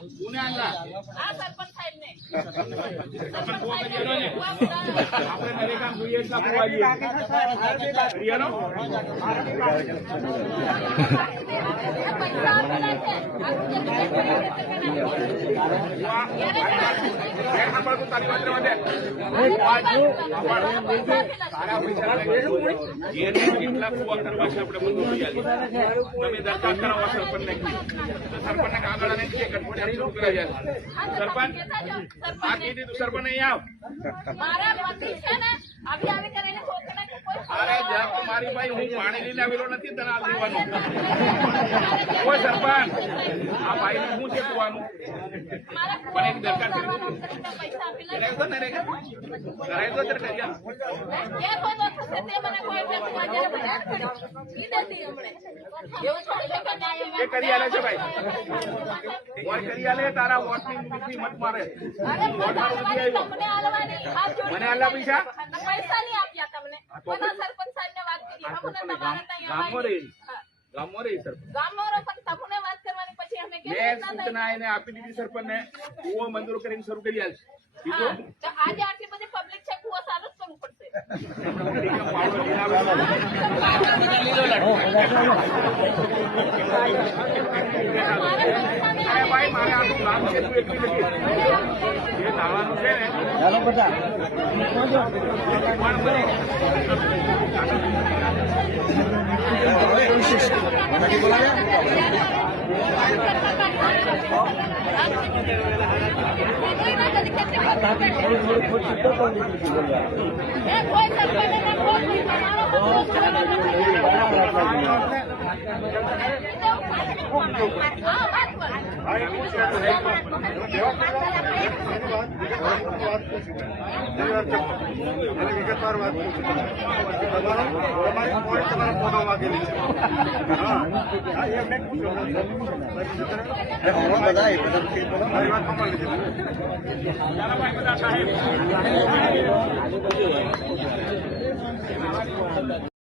સરપંચ સાહેબ ને આપણે નરેગામ જોઈએ એટલા પોવાઈએ જેટલા કુવા કરવા છે આપણે બધું તમે દરખાસ્ત કરાવો સરપંચ ને કાગળ અને કઠોડિયા શરૂ કરાવ્યા સરપંચ આ કીધી તું સરપંચ અહીં આવ મારા પતિ છે ને આવી આવી કરીને છોકરાને કોઈ અરે જ્યાં મારી ભાઈ હું પાણી લઈને આવેલો નથી તને આ દેવાનું કોઈ સરપંચ આ ભાઈ નું શું છે કુવાનું પણ એક દરકાર પૈસા આપી લે કરાય તો ને રે કરાય તો કરી એ કોઈ વસ્તુ છે તે મને કોઈ વ્યક્તિ વાજે બજાર કરી ઈ દેતી હમણે એવું થોડી કે ના એ કરી આલે છે ભાઈ કોઈ કરી આલે તારા વોટની મત મારે અરે તમને આલવાની હાથ જોડી મને આલા પૈસા પૈસા નહીં આપ્યા તમને બધા સરપંચ સાહેબને વાત કરી હમણે તમારા ત્યાં ગામમાં રહી સરપંચ ગામનો રો પણ તમને વાત કરવાની પછી અમે કેવી મેં રીતના સૂચના એને આપી દીધી સરપંચ ને કુવો મંજૂર કરીને શરૂ કરી આલશે હા, તો આજે આટલી બધી પબ્લિક છે કુવો ચાલુ જ કરવું પડશે અરે ભાઈ મારે આનું કામ છે તું એકલી નથી એ દાવાનું છે ને વિગતવાર વાત તમારી ફોટો માંગેલી છે બધા સાહેબ